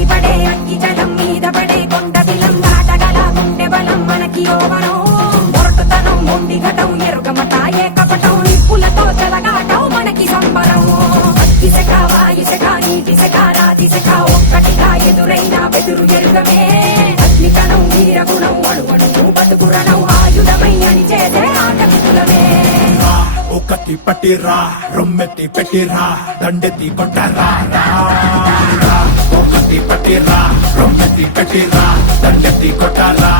ఎగిసిపడే అగ్గి జలం మీద పడే కొండ బిలం దాటగల గుండె బలం మనకి ఓవరం మొరటుతనం మొండి ఘటం ఎరుగమట ఏకపటం నిప్పులతో చెలగాటం మనకి సంబరం అగ్గిసెక వాయుసెక నీటిసెక రాతిసెక ఒక్కటిగా ఎదురైన బెదురు ఎరుగమే అగ్నికణం వీరగుణం అణువణువు బతుకురణం ఆయుధమై అని చేసే ఆటవికులమే ఒకటి పట్టిరా రొమ్మెత్తి పెట్టిరా దండెత్తి కొట్టరా ఒకటి పట్టిరా రొమ్మెత్తి పెట్టిరా దండెత్తి కొట్టరా